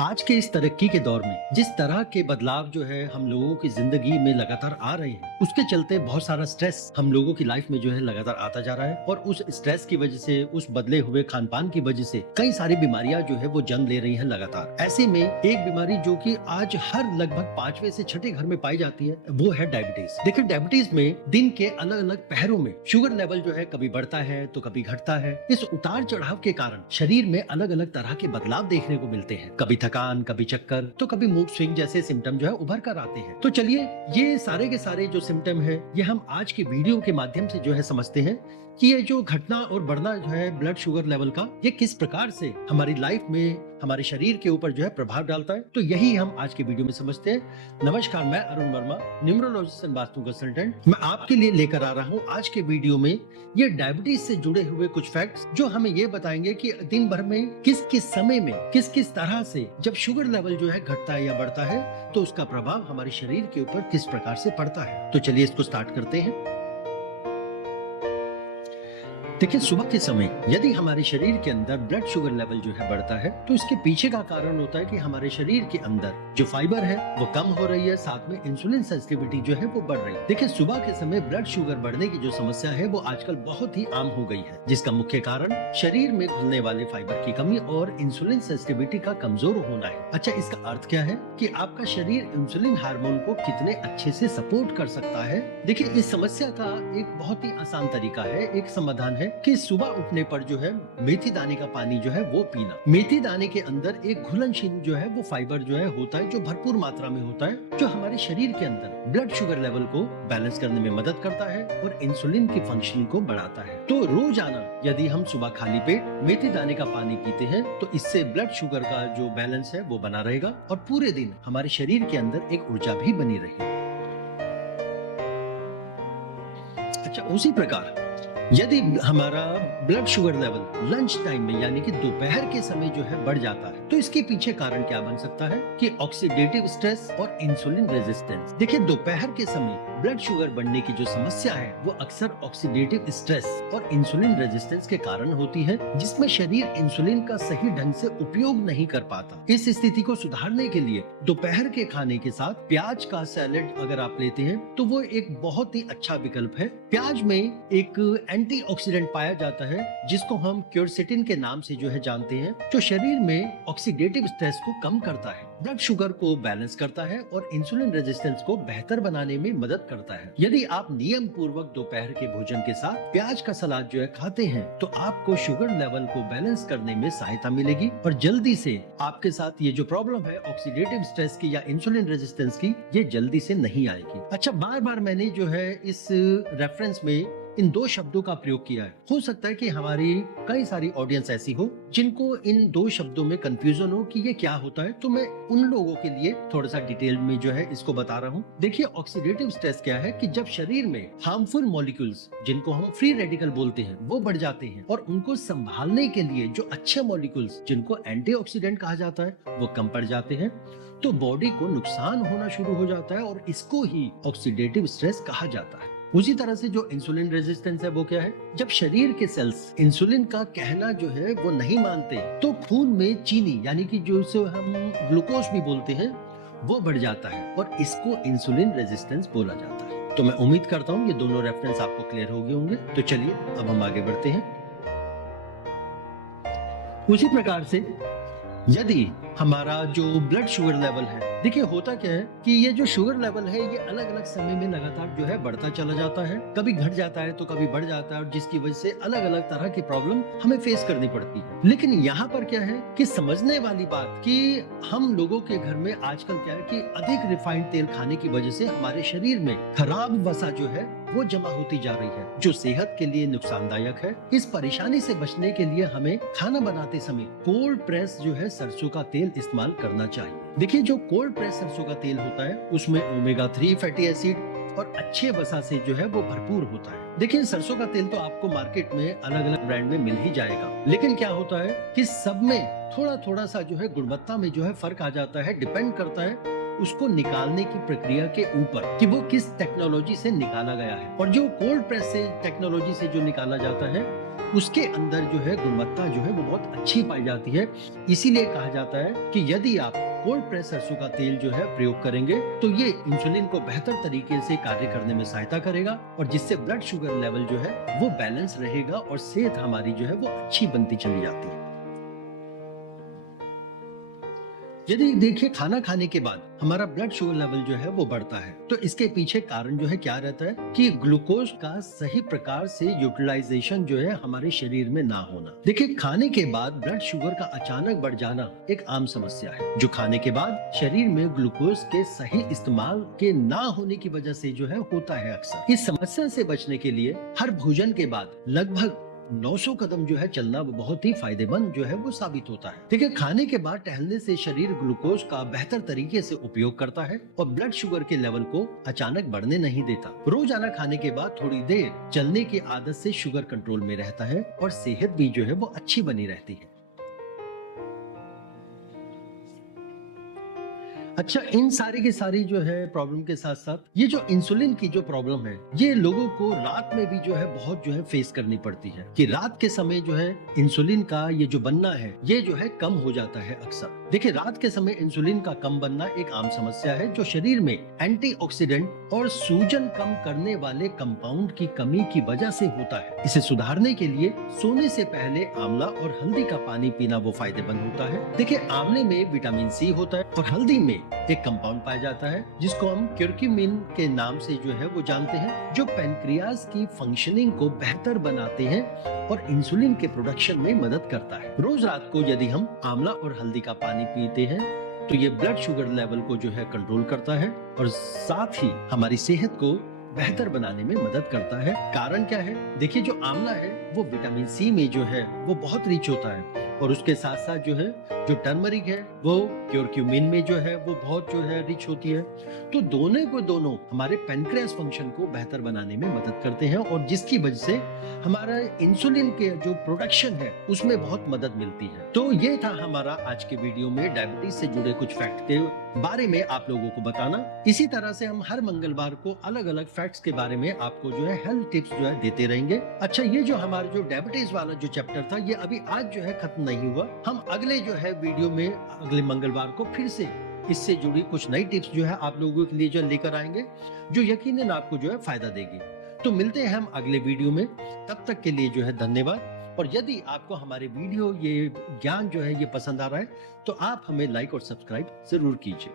आज के इस तरक्की के दौर में जिस तरह के बदलाव जो है हम लोगों की जिंदगी में लगातार आ रहे हैं, उसके चलते बहुत सारा स्ट्रेस हम लोगों की लाइफ में जो है लगातार आता जा रहा है। और उस स्ट्रेस की वजह से, उस बदले हुए खान पान की वजह से कई सारी बीमारियां जो है वो जन्म ले रही हैं लगातार। ऐसे में एक बीमारी जो कि आज हर लगभग 5वें से 6ठे घर में पाई जाती है, वो है डायबिटीज। देखिए, डायबिटीज में दिन के अलग अलग पहरों में शुगर लेवल जो है कभी बढ़ता है तो कभी घटता है। इस उतार चढ़ाव के कारण शरीर में अलग अलग तरह के बदलाव देखने को मिलते हैं। कभी थकान, कभी चक्कर, तो कभी मूड स्विंग जैसे सिम्टम जो है उभर कर आते हैं। तो चलिए, ये सारे के सारे जो सिम्टम है, ये हम आज की वीडियो के माध्यम से जो है समझते हैं कि ये जो घटना और बढ़ना जो है ब्लड शुगर लेवल का, ये किस प्रकार से हमारी लाइफ में, हमारे शरीर के ऊपर जो है प्रभाव डालता है। तो यही हम आज की वीडियो में समझते हैं। नमस्कार, मैं Arun Verma, numerologist and vastu consultant. मैं आपके लिए लेकर आ रहा हूँ आज के वीडियो में ये डायबिटीज से जुड़े हुए कुछ फैक्ट्स, जो हमें ये बताएंगे कि दिन भर में किस किस समय में, किस किस तरह से जब शुगर लेवल जो है घटता है या बढ़ता है, तो उसका प्रभाव हमारे शरीर के ऊपर किस प्रकार से पड़ता है। तो चलिए इसको स्टार्ट करते हैं। देखिए, सुबह के समय यदि हमारे शरीर के अंदर ब्लड शुगर लेवल जो है बढ़ता है, तो इसके पीछे का कारण होता है कि हमारे शरीर के अंदर जो फाइबर है वो कम हो रही है, साथ में इंसुलिन सेंसिटिविटी जो है वो बढ़ रही है। देखिए, सुबह के समय ब्लड शुगर बढ़ने की जो समस्या है वो आजकल बहुत ही आम हो गई है, जिसका मुख्य कारण शरीर में घुलने वाले फाइबर की कमी और इंसुलिन सेंसिटिविटी का कमजोर होना है। अच्छा, इसका अर्थ क्या है कि आपका शरीर इंसुलिन हार्मोन को कितने अच्छे से सपोर्ट कर सकता है। देखिए, इस समस्या का एक बहुत ही आसान तरीका है, एक समाधान है कि सुबह उठने पर जो है मेथी दाने का पानी जो है वो पीना। मेथी दाने के अंदर एक घुलनशील जो है वो फाइबर जो है होता है, जो भरपूर मात्रा में होता है, जो हमारे शरीर के अंदर ब्लड शुगर लेवल को बैलेंस करने में मदद करता है और इंसुलिन की फंक्शन को बढ़ाता है। तो रोजाना यदि हम सुबह खाली पेट मेथी दाने का पानी पीते हैं, तो इससे ब्लड शुगर का जो बैलेंस है वो बना रहेगा और पूरे दिन हमारे शरीर के अंदर एक ऊर्जा भी बनी रहेगी। अच्छा, उसी प्रकार यदि हमारा blood sugar level lunch time में, यानी कि दोपहर के समय जो है बढ़ जाता है, तो इसके पीछे कारण क्या बन सकता है कि ऑक्सीडेटिव स्ट्रेस और इंसुलिन रेजिस्टेंस। देखिए, दोपहर के समय ब्लड शुगर बढ़ने की जो समस्या है वो अक्सर ऑक्सीडेटिव स्ट्रेस और इंसुलिन रेजिस्टेंस के कारण होती है, जिसमें शरीर इंसुलिन का सही ढंग से उपयोग नहीं कर पाता। इस स्थिति को सुधारने के लिए दोपहर के खाने के साथ प्याज का सैलेड अगर आप लेते हैं, तो वो एक बहुत ही अच्छा विकल्प है। प्याज में एक एंटीऑक्सीडेंट पाया जाता है, जिसको हम क्यूरसेटिन के नाम से जो है जानते हैं, जो शरीर में ऑक्सीडेटिव स्ट्रेस को कम करता है, ब्लड शुगर को बैलेंस करता है और इंसुलिन रेजिस्टेंस को बेहतर बनाने में मदद करता है। यदि आप नियम पूर्वक दोपहर के भोजन के साथ प्याज का सलाद जो है खाते हैं, तो आपको शुगर लेवल को बैलेंस करने में सहायता मिलेगी और जल्दी से आपके साथ ये जो प्रॉब्लम है ऑक्सीडेटिव स्ट्रेस की या इंसुलिन रेजिस्टेंस की, ये जल्दी से नहीं आएगी। अच्छा, बार बार मैंने जो है इस रेफरेंस में इन दो शब्दों का प्रयोग किया है। हो सकता है कि हमारी कई सारी ऑडियंस ऐसी हो जिनको इन दो शब्दों में कंफ्यूजन हो कि ये क्या होता है, तो मैं उन लोगों के लिए थोड़ा सा डिटेल में जो है इसको बता रहा हूँ। देखिए, ऑक्सीडेटिव स्ट्रेस क्या है कि जब शरीर में हार्मफुल मॉलिक्यूल्स, जिनको हम फ्री रेडिकल बोलते हैं, वो बढ़ जाते हैं और उनको संभालने के लिए जो अच्छे मॉलिक्यूल्स, जिनको एंटीऑक्सीडेंट कहा जाता है, वो कम पड़ जाते हैं, तो बॉडी को नुकसान होना शुरू हो जाता है और इसको ही ऑक्सीडेटिव स्ट्रेस कहा जाता है। उसी तरह से जो इंसुलिन रेजिस्टेंस है वो क्या है, जब शरीर के सेल्स इंसुलिन का कहना जो है वो नहीं मानते, तो खून में चीनी, यानी कि जो इसे हम ग्लूकोज भी बोलते हैं, वो बढ़ जाता है और इसको इंसुलिन रेजिस्टेंस बोला जाता है। तो मैं उम्मीद करता हूँ ये दोनों रेफरेंस आपको क्लियर हो गए होंगे। तो चलिए अब हम आगे बढ़ते हैं। उसी प्रकार से यदि हमारा जो ब्लड शुगर लेवल है, देखिए होता क्या है कि ये जो शुगर लेवल है ये अलग अलग समय में लगातार जो है बढ़ता चला जाता है, कभी घट जाता है तो कभी बढ़ जाता है, और जिसकी वजह से अलग अलग तरह की प्रॉब्लम हमें फेस करनी पड़ती है। लेकिन यहाँ पर क्या है कि समझने वाली बात कि हम लोगों के घर में आजकल क्या है कि अधिक रिफाइंड तेल खाने की वजह से हमारे शरीर में खराब वसा जो है वो जमा होती जा रही है, जो सेहत के लिए नुकसानदायक है। इस परेशानी से बचने के लिए हमें खाना बनाते समय कोल्ड प्रेस जो है सरसों का तेल इस्तेमाल करना चाहिए। देखिए, जो कोल्ड प्रेस सरसों का तेल होता है उसमें ओमेगा 3 फैटी एसिड और अच्छे वसा से जो है वो भरपूर होता है। देखिए, सरसों का तेल तो आपको मार्केट में अलग अलग ब्रांड में मिल ही जाएगा, लेकिन क्या होता है कि सब में थोड़ा थोड़ा सा जो है गुणवत्ता में जो है फर्क आ जाता है। डिपेंड करता है उसको निकालने की प्रक्रिया के ऊपर कि वो किस टेक्नोलॉजी से निकाला गया है। और जो कोल्ड प्रेस से टेक्नोलॉजी से जो निकाला जाता है उसके अंदर जो है गुणवत्ता जो है वो बहुत अच्छी पाई जाती है। इसीलिए कहा जाता है कि यदि आप कोल्ड प्रेस सरसों का तेल जो है प्रयोग करेंगे तो ये इंसुलिन को बेहतर तरीके से कार्य करने में सहायता करेगा और जिससे ब्लड शुगर लेवल जो है वो बैलेंस रहेगा और सेहत हमारी जो है वो अच्छी बनती चली जाती है। यदि देखिए खाना खाने के बाद हमारा ब्लड शुगर लेवल जो है वो बढ़ता है तो इसके पीछे कारण जो है क्या रहता है कि ग्लूकोज का सही प्रकार से यूटिलाइजेशन जो है हमारे शरीर में ना होना। देखिए खाने के बाद ब्लड शुगर का अचानक बढ़ जाना एक आम समस्या है जो खाने के बाद शरीर में ग्लूकोज के सही इस्तेमाल के ना होने की वजह से जो है होता है। अक्सर इस समस्या से बचने के लिए हर भोजन के बाद लगभग 900 कदम जो है चलना वो बहुत ही फायदेमंद जो है वो साबित होता है। देखिए खाने के बाद टहलने से शरीर ग्लूकोज का बेहतर तरीके से उपयोग करता है और ब्लड शुगर के लेवल को अचानक बढ़ने नहीं देता। रोजाना खाने के बाद थोड़ी देर चलने की आदत से शुगर कंट्रोल में रहता है और सेहत भी जो है वो अच्छी बनी रहती है। अच्छा, इन सारी की सारी जो है प्रॉब्लम के साथ साथ ये जो इंसुलिन की जो प्रॉब्लम है ये लोगों को रात में भी जो है बहुत जो है फेस करनी पड़ती है कि रात के समय जो है इंसुलिन का ये जो बनना है ये जो है कम हो जाता है। अक्सर देखिए रात के समय इंसुलिन का कम बनना एक आम समस्या है जो शरीर में एंटीऑक्सीडेंट और सूजन कम करने वाले कंपाउंड की कमी की वजह से होता है। इसे सुधारने के लिए सोने से पहले आंवला और हल्दी का पानी पीना वो फायदेमंद होता है। देखिए आंवले में विटामिन सी होता है और हल्दी में एक कंपाउंड पाया जाता है जिसको हम क्यूरक्यूमिन के नाम से जो है वो जानते हैं, जो पैनक्रियाज की फंक्शनिंग को बेहतर बनाते हैं और इंसुलिन के प्रोडक्शन में मदद करता है। रोज रात को यदि हम आंवला और हल्दी का पानी पीते हैं तो ये ब्लड शुगर लेवल को जो है कंट्रोल करता है और साथ ही हमारी सेहत को बेहतर बनाने में मदद करता है। कारण क्या है? देखिए जो आंवला है वो विटामिन सी में जो है वो बहुत रिच होता है और उसके साथ साथ जो है जो टर्मरिक है वो क्यूरक्यूमिन में जो है वो बहुत जो है रिच होती है। तो दोनों को दोनों हमारे पैनक्रियास फंक्शन को बेहतर बनाने में मदद करते हैं और जिसकी वजह से हमारा इंसुलिन के जो प्रोडक्शन है उसमें बहुत मदद मिलती है। तो ये था हमारा आज के वीडियो में डायबिटीज से जुड़े कुछ फैक्ट के बारे में आप लोगों को बताना। इसी तरह से हम हर मंगलवार को अलग अलग फैक्ट्स के बारे में आपको जो है हेल्थ टिप्स जो है देते रहेंगे। अच्छा, ये जो हमारा जो डायबिटीज वाला जो चैप्टर था ये अभी आज जो है खत्म नहीं हुआ। हम अगले जो है वीडियो में अगले मंगलवार को फिर से इससे जुड़ी कुछ नई टिप्स जो है आप लोगों के लिए जो लेकर आएंगे जो यकीनन आपको जो है फायदा देगी। तो मिलते हैं हम अगले वीडियो में, तब तक के लिए जो है धन्यवाद। और यदि आपको हमारे वीडियो ये ज्ञान जो है ये पसंद आ रहा है तो आप हमें लाइक और सब्सक्राइब जरूर कीजिए।